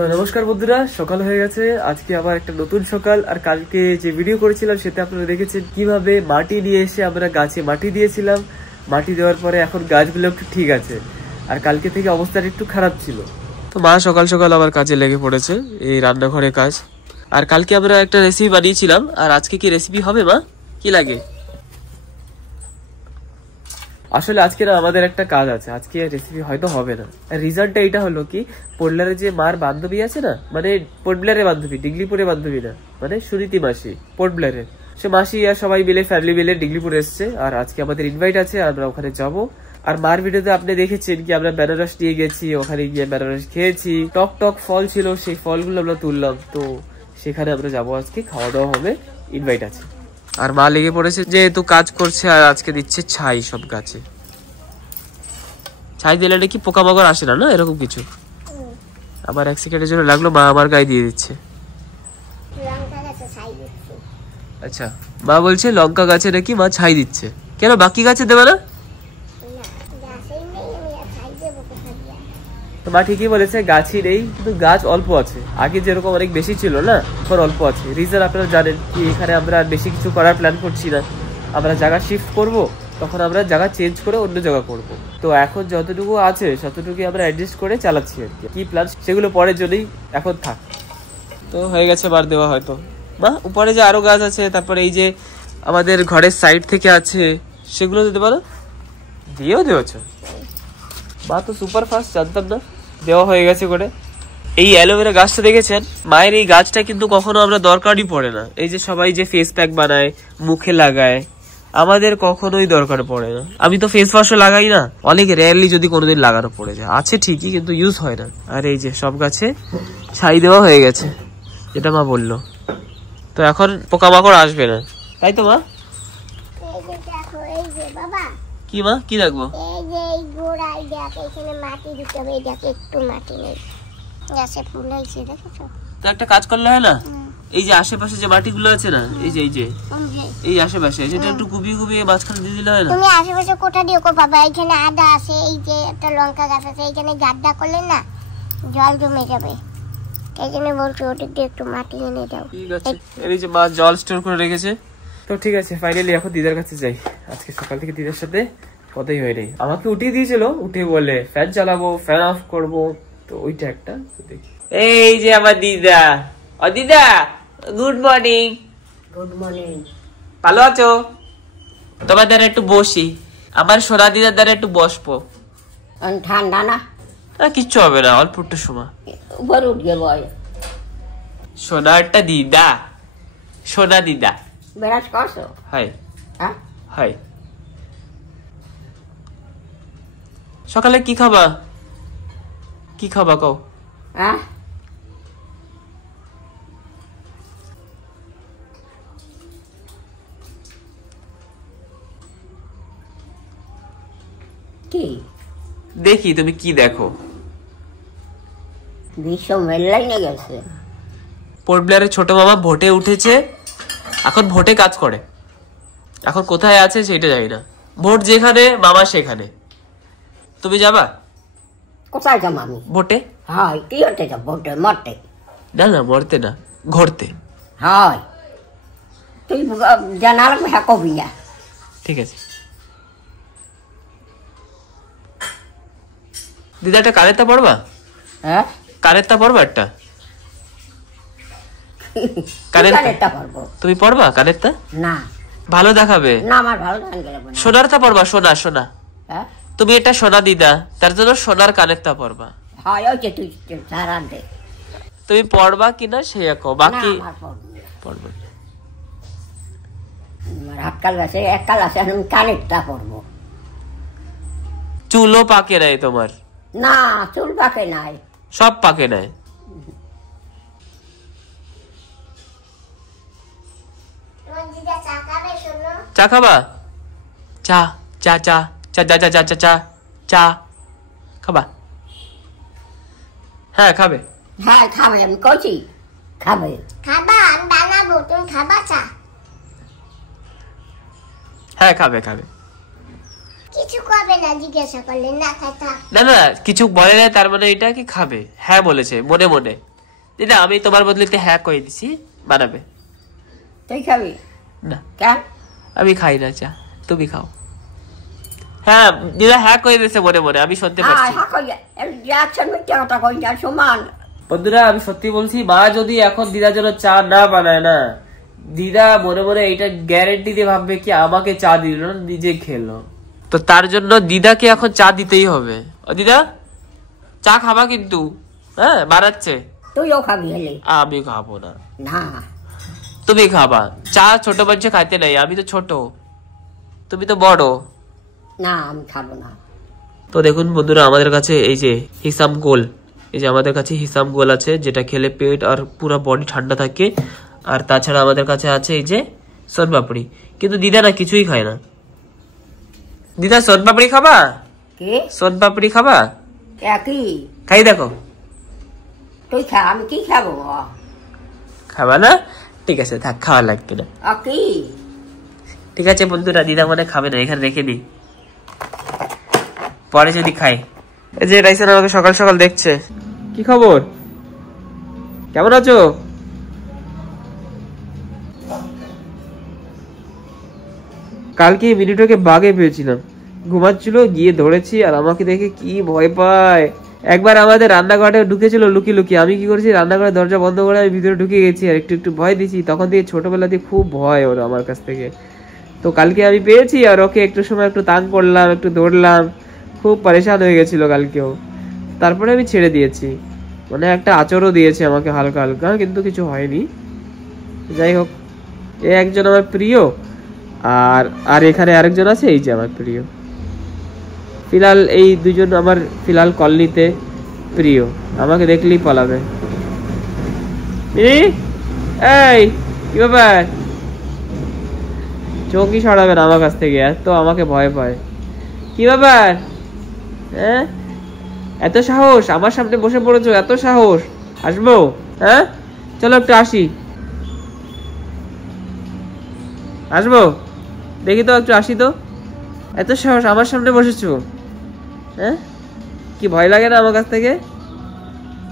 তো নমস্কার বন্ধুরা, সকাল হয়ে গেছে। আজকে আবার একটা নতুন সকাল। আর কালকে যে ভিডিও করেছিলাম সেটা আপনারা দেখেছেন কিভাবে মাটি নিয়ে এসে আমরা গাছে মাটি দিয়েছিলাম। মাটি দেওয়ার পরে এখন গাছগুলো একটু ঠিক আছে, আর কালকে থেকে অবস্থাটা একটু খারাপ ছিল। তো মা সকাল সকাল আবার কাজে লেগে পড়েছে, এই রান্নাঘরে কাজ। আর কালকে আমরা একটা রেসিপি বানিয়েছিলাম, আর আজকে কি রেসিপি হবে মা, কি লাগে? আসলে আজকে না আমাদের একটা কাজ আছে, আজকে রেসিপি হয়তো হবে না। রিজনটা এটা হলো কি, পোডলারে যে মার বান্ধবী আছে না, মানে পোডলারের বান্ধবী, ডিগলিপুরের বান্ধবী না, মানে সুনীতি মাসি পোডলারের, সে মাসি আর সবাই মিলে ফ্যামিলি মিলে ডিগলিপুর এসছে। আর আজকে আমাদের ইনভাইট আছে, আমরা ওখানে যাব। আর মার ভিডিওতে আপনি দেখেছেন কি আমরা বেনারস নিয়ে গেছি, ওখানে গিয়ে বেনারস খেয়েছি, টক টক ফল ছিল, সেই ফলগুলো আমরা তুললাম। তো সেখানে আমরা যাবো, আজকে খাওয়া দাওয়া হবে, ইনভাইট আছে। আর মা লেগে পড়েছে, যেহেতু কাজ করছে, আর আজকে দিচ্ছে ছাই সব গাছে। ছাই দিলে নাকি পোকামাকড় আসে না, না এরকম কিছু। আমার এক সেকেন্ডের জন্য লাগলো, মা আমার গায়ে দিয়ে দিচ্ছে। আচ্ছা, মা বলছে লঙ্কা গাছে নাকি মা ছাই দিচ্ছে। কেন বাকি গাছে দেবে না? তো মা ঠিকই বলেছে, গাছই নেই, কিন্তু গাছ অল্প আছে। আগে যেরকম অনেক বেশি ছিল না, এখন অল্প আছে। রিজন আপনারা জানেন কি, এখানে আমরা বেশি কিছু করার প্ল্যান করছি না। আমরা জায়গা শিফট করব, তখন আমরা জায়গা চেঞ্জ করে অন্য জায়গা করব। তো এখন যতটুকু আছে ততটুকু আমরা অ্যাডজাস্ট করে চালাচ্ছি আর কি প্ল্যান, সেগুলো পরের জন্যই এখন থাক। তো হয়ে গেছে বার দেওয়া হয়তো। বা উপরে যে আরো গাছ আছে, তারপরে এই যে আমাদের ঘরের সাইড থেকে আছে, সেগুলো দিতে পারো। দিয়েও দিয়েছ মা, তো সুপার ফাস্ট, জানতাম না। দেওয়া হয়ে গেছে করে। এই অ্যালোভেরা গাছটা দেখেছেন, মায়ের এই গাছটা কিন্তু কখনো আমরা দরকারই পড়ে না। এই যে সবাই যে ফেস প্যাক বানায়, মুখে লাগায়, আমাদের কখনোই দরকার পড়ে না। আমি তো ফেস ওয়াশও লাগাই না, অনেক রেয়ারলি যদি কোনোদিন লাগানো পড়ে যায়। আছে ঠিকই, কিন্তু ইউজ হয় না। আর এই যে সব গাছে ছাই দেওয়া হয়ে গেছে, যেটা মা বললো। তো এখন পোকামাকড় আসবে না, তাই তো মা? কি মা, কি রাখবো? তো একটা কাজ করলে হয় না, এই যে আশেপাশে যে মাটিগুলো আছে না, এই যে এই আশেপাশে, সেটা একটু কুবিয়ে কুবিয়ে মাঝখানে দিয়ে দিলে হয় না? তুমি আশেপাশে কোথা দিও কো বাবা? এইখানে আদা আছে, এই যে একটা লঙ্কা গাছ আছে, এইখানে গাড্ডা করলে না জল জমে যাবে। এই জন্য বলছি ওদিক দিয়ে একটু মাটি এনে দাও। ঠিক আছে, এই যে মা জল স্টোর করে রেখেছে। তো ঠিক আছে, ফাইনালি এখন দিদার কাছে যাই। আজকে সকাল থেকে দিদার সাথে কথাই হয় নাই। আমাকে উঠিয়ে দিয়েছিল, উঠে বলে ফ্যান চালাবো, ফ্যান অফ করবো। তো ওইটা একটা দেখি। এই যে আমার দিদা। ও দিদা, গুড মর্নিং। Good morning. ভালো আছো? তোমার দ্বারা একটু বসি, আমার সোনা দিদার দ্বারা একটু বসবো। ঠান্ডা না? কিচ্ছু হবে না, অল্প একটু সময়। উপরে উঠে বয়। সোনারটা দিদা, সোনা দিদা। বেরাস করছো? হয় হ্যাঁ হয়। সকালে কি খাবা, কি খাবা কও? হ্যাঁ কি দেখি তুমি কি দেখো। বিশ্ব মেলাই নিয়ে গেছে। পোর্ট ব্লেয়ারের ছোট মামা ভোটে উঠেছে, এখন ভোটে কাজ করে। এখন কোথায় আছে সেটা জানি না। ভোট যেখানে মামা সেখানে। তুমি যাবা? কোথায় যাবো আমি? ভোটে। হয় কি হতে যাব? ভোটে মরতে? না না, মরতে না, ঘুরতে। হয় তুই জানার হ্যাঁ কবি না। ঠিক আছে দিদা, একটা কানেরটা পড়বা? হ্যাঁ কানেরটা পড়বা একটা? কানেরটা পড়বো। তুমি পড়বা কানেরটা? না ভালো দেখাবে না, আমার ভালো গান গেলে না। সোনারটা পড়বা, সোনা সোনা। হ্যাঁ তুমি এটা সোনা দিদা, তার জন্য সোনার কানেরটা পড়বা। হয় ওই যে তুই সারা দে। তুমি পড়বা কিনা সে কো, বাকি না, আমার পড়বো না। পড়বে। আমার হাতকাল আছে, এককাল আছে, আমি কানেরটা পড়বো। চুলও পাকে নাই তোমার? না, চুল পাকে নাই, সব পাকে নাই। চা খাবা? চা চা চা চা চা চা চা চা চা চা খাবা? হ্যাঁ খাবে। হ্যাঁ খাবে, আমি কইছি খাবে। খাবা, আমি বানাবো, তুমি খাবা চা? হ্যাঁ খাবে খাবে। কিছু খাবে না জিজ্ঞাসা করলে, না খাতা। না না, কিছু বলে না, তার মানে এটা কি খাবে? হ্যাঁ বলেছে মনে মনে। দিদা আমি তোমার বদলে হ্যাঁ করে দিছি, বানাবে। তুই খাবি না কেন? আমি খাই না চা, তুমি খাও। হ্যাঁ দিদা হ্যাঁ করে দিয়েছে মনে মনে, আমি শুনতে পাচ্ছি। বন্ধুরা আমি সত্যি বলছি, মা যদি এখন দিদার জন্য চা না বানায় না, দিদা মনে মনে এটা গ্যারেন্টি দিয়ে ভাববে কি আমাকে চা দিল না, নিজে খেলো। তো তার জন্য দিদাকে এখন চা দিতেই হবে। ও দিদা চা খাবা কিন্তু? হ্যাঁ বানাচ্ছে। তুইও খাবি হলে? আমি খাবো না। না তুমি খাবা। চা ছোট বাচ্চা খাইতে নাই, আমি তো ছোট, তুমি তো বড়। না আমি খাবো না। তো দেখুন বন্ধুরা আমাদের কাছে এই যে হিসাম গোল, এই যে আমাদের কাছে হিসাম গোল আছে, যেটা খেলে পেট আর পুরো বডি ঠান্ডা থাকে। আর তাছাড়া আমাদের কাছে আছে এই যে সোনপাপড়ি, কিন্তু দিদা না কিছুই খায় না। দিদা সোনপাপড়ি খাবা? কি সোনপাপড়ি খাবা? একই খাই দেখো। তুই খা, আমি কি খাবো? খাবা না? ঠিক আছে থাক, খাওয়া লাগবে না। কি ঠিক আছে বন্ধুরা, দিদা মনে খাবে না, এখানে রেখে দিই, পরে যদি খাই। এই যে রাইসান আমাকে সকাল সকাল দেখছে। কি খবর, কেমন আছো? কালকে মিনিটকে বাগে পেয়েছিলাম, ঘুমাচ্ছিল, গিয়ে ধরেছি আর আমাকে দেখে কি ভয় পায়। একবার আমাদের রান্নাঘরে ঢুকেছিল লুকিয়ে লুকিয়ে, আমি কি করেছি রান্নাঘরের দরজা বন্ধ করে আমি ভিতরে ঢুকে গেছি আর একটু একটু ভয় দিয়েছি। তখন থেকে ছোটবেলা দিয়ে খুব ভয় ওর আমার কাছ থেকে। তো কালকে আমি পেয়েছি আর ওকে একটু সময় একটু তাং করলাম, একটু দৌড়লাম, খুব পরেশান হয়ে গেছিল কালকেও। তারপরে আমি ছেড়ে দিয়েছি, মানে একটা আচরও দিয়েছে আমাকে হালকা হালকা, কিন্তু কিছু হয়নি। যাই হোক, এ একজন আমার প্রিয়, আর আর এখানে আরেকজন আছে এই যে আমার প্রিয়। ফিলহাল এই দুজন আমার ফিলহাল কলোনিতে প্রিয়, আমাকে দেখলেই পালাবে। এই কি ব্যাপার, চোখই সরাবে না আমার কাছ থেকে, এত আমাকে ভয় পায়। কি ব্যাপার, হ্যাঁ এত সাহস, আমার সামনে বসে পড়েছো, এত সাহস? আসবো? হ্যাঁ চলো একটু আসি, আসবো দেখি তো, একটু আসি তো। এত সাহস, আমার সামনে বসেছো? হ্যাঁ কি ভয় লাগে না আমার কাছ থেকে?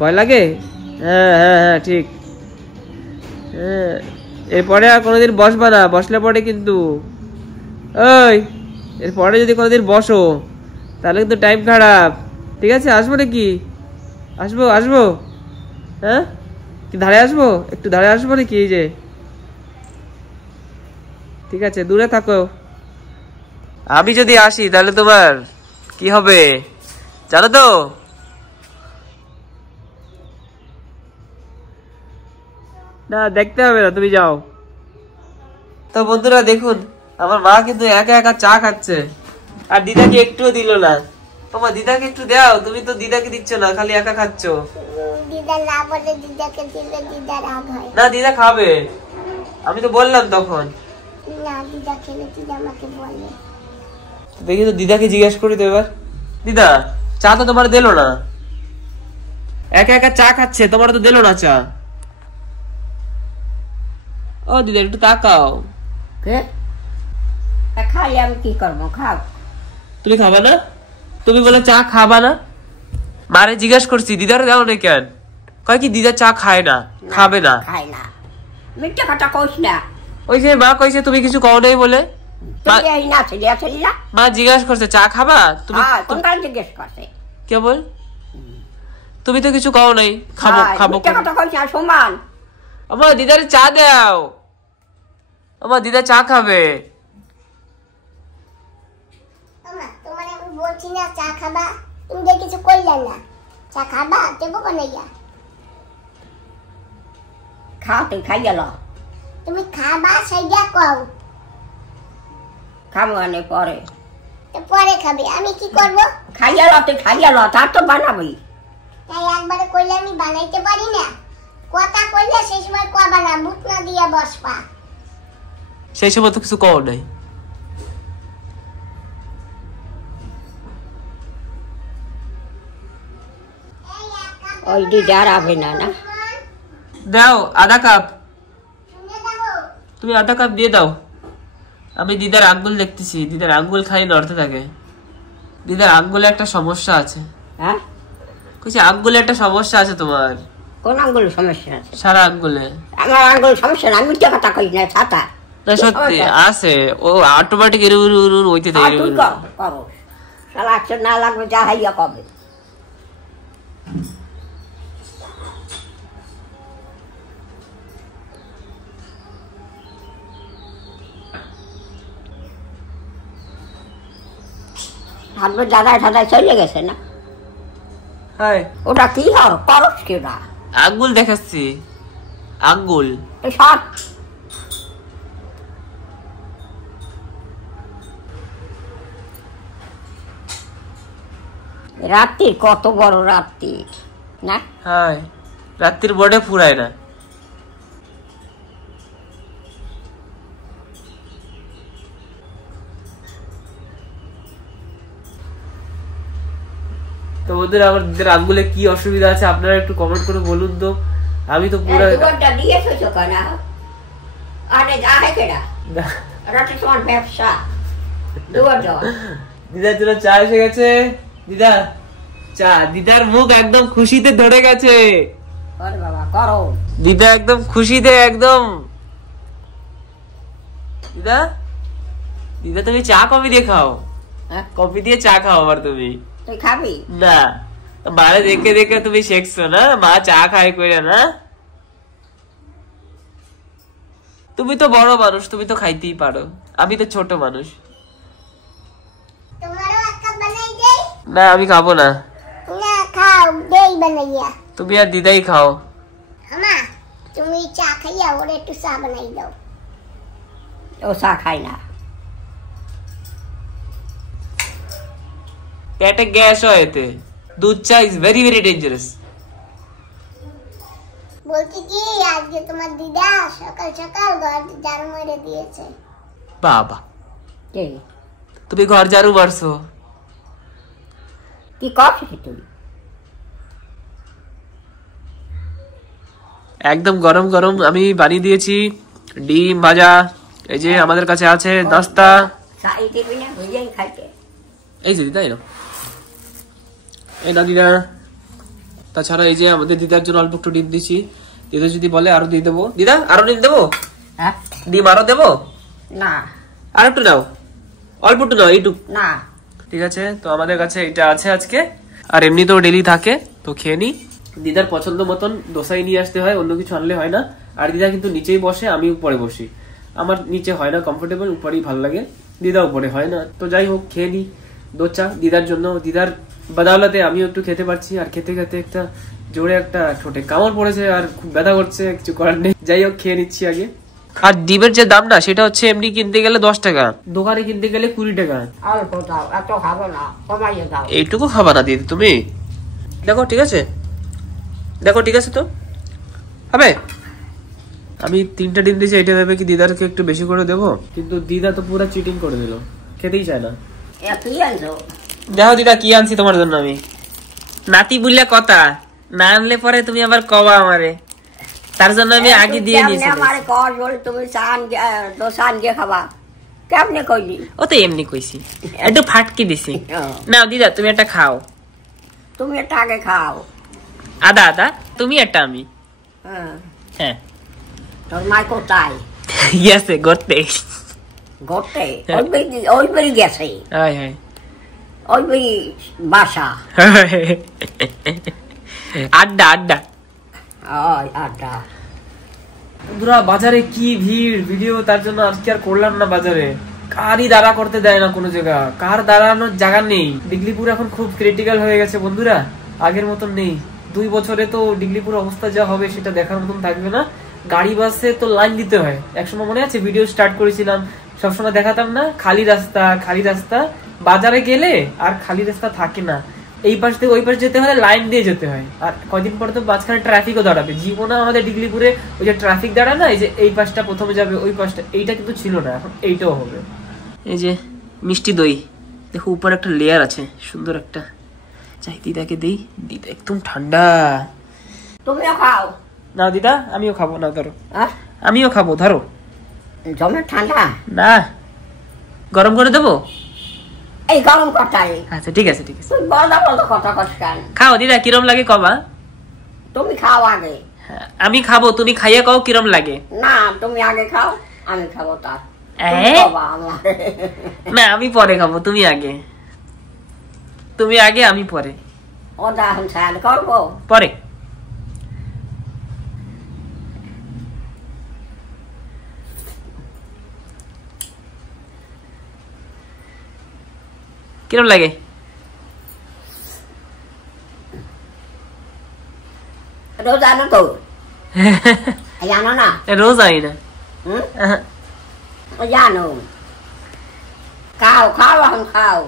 ভয় লাগে? হ্যাঁ হ্যাঁ হ্যাঁ ঠিক। হ্যাঁ এরপরে আর কোনোদিন বসবা না, বসলে পরে কিন্তু, ওই এরপরে যদি কোনোদিন বসো তাহলে কিন্তু টাইম খারাপ, ঠিক আছে? আসবো নাকি? আসবো আসবো, হ্যাঁ কি ধারে আসবো, একটু ধারে আসবো নাকি? এই যে ঠিক আছে, দূরে থাকো। আমি যদি আসি তাহলে তোমার কি হবে জানো তো? না দেখতে হবে না, তুমি যাও। তো বন্ধুরা দেখুন আমার মা কিন্তু একা একা চা খাচ্ছে, আর দিদাকে একটুও দিল না। তোমার দিদাকে একটু দাও, তুমি তো দিদাকে দিচ্ছ না, খালি একা খাচ্ছ। দিদা না বলে দিদাকে দিলে দিদা রাগ হয়। না দিদা খাবে, আমি তো বললাম তখন। না দিদা খেলে দিদা আমাকে বলে। দেখি তো দিদাকে জিজ্ঞেস করি তো এবার। দিদা চা তো তোমার দিলো না, একা একা চা খাচ্ছে, তোমার তো দিলো না চা। ও দিদা একটু তাকাও। খাই, আমি কি করবো? খাও। তুমি খাবা না? তুমি বলে চা খাবা না? মারে জিজ্ঞেস করছি দিদারে দাও না কেন, কয় কি দিদা চা খায় না, খাবে না। খাই না, মিথ্যা কথা কইস না। ওই যে মা কইছে তুমি কিছু কও নাই বলে। মা জিজ্ঞাসা করছে চা খাবা, তুমি জিজ্ঞেস করছে কেবল, তুমি তো কিছু কও নাই। খাবো খাবো সমান। আমার দিদারে চা দাও, আমার দিদা চা খাবে। তোমার আমি বলছি না চা খাবা, তুমি যে কিছু কইলে না। চা খাবা দেবো বানাইয়া। খাও, তুই খাই গেল। তুমি খাবা সেইটা কও। খাবো মানে পরে, পরে খাবে, আমি কি করব? খাই গেল, তুই খাই গেল, তার তো বানাবি। তাই একবারে কইলে আমি বানাইতে পারি না, কথা কইলে সেই সময় কবা না, মুখ না দিয়া বসবা। সেই সময় তো কিছু কও নাই। ওই দিদার হবে না না, দাও আধা কাপ, তুমি আধা কাপ দিয়ে দাও। আমি দিদার আঙ্গুল দেখতেছি, দিদার আঙ্গুল খালি নড়তে থাকে। দিদার আঙ্গুলে একটা সমস্যা আছে। হ্যাঁ কইছি আঙ্গুলে একটা সমস্যা আছে তোমার। কোন আঙ্গুল সমস্যা আছে? সারা আঙ্গুলে। আমার আঙ্গুল সমস্যা না, আমি মিথ্যা কথা কই না। ছাতা না সত্যি আছে, ও অটোমেটিক এর ওইতে দেয়। তুই করো শালা, আচ্ছা না লাগবে যা হাইয়া কবে। হাতবে দাদায় ঠাদায় চলে গেছে না? হ্যাঁ ওটা কি হয় করস কি না? আঙ্গুল দেখাচ্ছি, আঙ্গুল। সব রাত্রি কত বড় রাত্রি না? হ্যাঁ রাত্রির বডে ফুরায় না। তো ওদের আমাদের আঙ্গুলে কি অসুবিধা আছে আপনারা একটু কমেন্ট করে বলুন তো। আমি তো পুরো ব্যবসা। দিদার জন্য চা এসে গেছে। দিদা চা। দিদার মুখ একদম খুশিতে ধরে গেছে। দিদা একদম খুশিতে একদম। দিদা দিদা তুমি চা কফি দিয়ে খাও। কফি দিয়ে চা খাও আবার তুমি। তুই খাবি না? মারে দেখে দেখে তুমি শেখছো না, মা চা খায় করে না। তুমি তো বড় মানুষ, তুমি তো খাইতেই পারো, আমি তো ছোট মানুষ। না আমি খাবো না। না খাও, দেই বানাইয়া। তুমি আর দিদাই খাও। আমা তুমি চা খাইয়া ওরে একটু চা বানাই দাও। ও চা খাই না, পেটে গ্যাস হয় এতে। দুধ চা ইজ ভেরি ভেরি ডেঞ্জারাস। বলছি কি আজকে তোমার দিদা সকাল সকাল ঘর ঝাড়ু মেরে দিয়েছে। বাবা তুমি ঘর ঝাড়ু মারছো? কি করছিস তুই? একদম গরম গরম আমি বানিয়ে দিয়েছি ডিম ভাজা। এই যে আমাদের কাছে আছে নাস্তা। এই যে দিদা এই না দিদা। তাছাড়া এই যে আমাদের দিদার জন্য অল্প একটু ডিম দিছি। দিদা যদি বলে আরো দিয়ে দেবো। দিদা আরো ডিম দেবো? ডিম আরো দেবো? না আর একটু নাও, অল্প একটু নাও, এইটুক না। ঠিক আছে, তো আমাদের কাছে এটা আছে আজকে। আর এমনি তো ডেলি থাকে, তো খেয়ে নি। দিদার পছন্দ মতন দোসাই নিয়ে আসতে হয়, অন্য কিছু আনলে হয় না। আর দিদা কিন্তু নিচেই বসে, আমি উপরে বসি। আমার নিচে হয় না কমফোর্টেবল, উপরেই ভালো লাগে। দিদা উপরে হয় না। তো যাই হোক খেয়ে নি দোচা দিদার জন্য। দিদার বদৌলতে আমিও একটু খেতে পারছি। আর খেতে খেতে একটা জোরে একটা ঠোঁটে কামড় পড়েছে, আর খুব ব্যথা করছে, কিছু করার নেই। যাই হোক খেয়ে নিচ্ছি আগে। আর ডিমের যে দাম না, সেটা হচ্ছে এমনি কিনতে গেলে 10 টাকা, দোকানে কিনতে গেলে 20 টাকা। অল্প দাও, এত খাবো না, কমাইয়ে দাও। এইটুকু খাবা না দিদি তুমি? দেখো ঠিক আছে, দেখো ঠিক আছে তো হবে। আমি 3টা ডিম দিয়েছি, এটা ভেবে কি দিদারকে একটু বেশি করে দেবো, কিন্তু দিদা তো পুরো চিটিং করে দিল, খেতেই চায় না। দেখো দিদা কি আনছি তোমার জন্য আমি। নাতি বুঝলে কথা না আনলে পরে তুমি আবার কবা আমারে, তার জন্য আমি আগে দিয়ে নিয়েছি। আমারে কর বল তুমি চান দোসান দিয়ে খাবা, কেমনে কইলি? ও তো এমনি কইছি, একটু ফাটকি দিছি। নাও দিদা তুমি একটা খাও। তুমি একটা আগে খাও। আদা আদা তুমি একটা আমি। হ্যাঁ তোর মা কোথায়? গেছে গড়তে। গড়তে? ওই বাড়ি গেছে। হাই হাই ওই বাড়ি বাসা। আড্ডা আড্ডা আড্ডা। বন্ধুরা বাজারে কি ভিড়, ভিডিও তার জন্য আজকে আর করলাম না। বাজারে কারই দাঁড়া করতে দেয় না কোনো জায়গা, কার দাঁড়ানোর জায়গা নেই। ডিগলিপুর এখন খুব ক্রিটিক্যাল হয়ে গেছে বন্ধুরা, আগের মতন নেই। 2 বছরে তো ডিগলিপুর অবস্থা যা হবে সেটা দেখার মতন থাকবে না। গাড়ি বাসে তো লাইন দিতে হয়। একসময় মনে আছে ভিডিও স্টার্ট করেছিলাম, সবসময় দেখাতাম না খালি রাস্তা খালি রাস্তা। বাজারে গেলে আর খালি রাস্তা থাকে না, এই পাশ থেকে ওই পাশ যেতে হলে লাইন দিয়ে যেতে হয়। আর কয়দিন পরে তো মাঝখানে ট্রাফিকও দাঁড়াবে। জীবনে আমাদের ডিগলিপুরে ওই যে ট্রাফিক দাঁড়ায় না, এই যে এই পাশটা প্রথমে যাবে ওই পাশটা, এইটা কিন্তু ছিল না, এখন এইটাও হবে। এই যে মিষ্টি দই দেখো, উপর একটা লেয়ার আছে সুন্দর একটা। চাই দিদাকে দেই, দিদা একদম ঠান্ডা। তুমিও খাও না দিদা আমিও খাবো না, ধরো আমিও খাবো, ধরো। জমে ঠান্ডা না গরম করে দেবো? এই গরম কথাই। আচ্ছা ঠিক আছে ঠিক আছে, বলদা বলদা কথা কস কেন? খাও দিদা, কিরম লাগে কবা। তুমি খাও আগে। আমি খাবো, তুমি খাইয়ে কও কিরম লাগে। না তুমি আগে খাও, আমি খাবো তার। না আমি পরে খাবো, তুমি আগে। তুমি আগে আমি পরে। ওটা এখন স্যার করবো পরে। কিরম লাগে? রোজ জানো তো? জানো না? রোজ আই না। জানো, খাও খাও এখন খাও।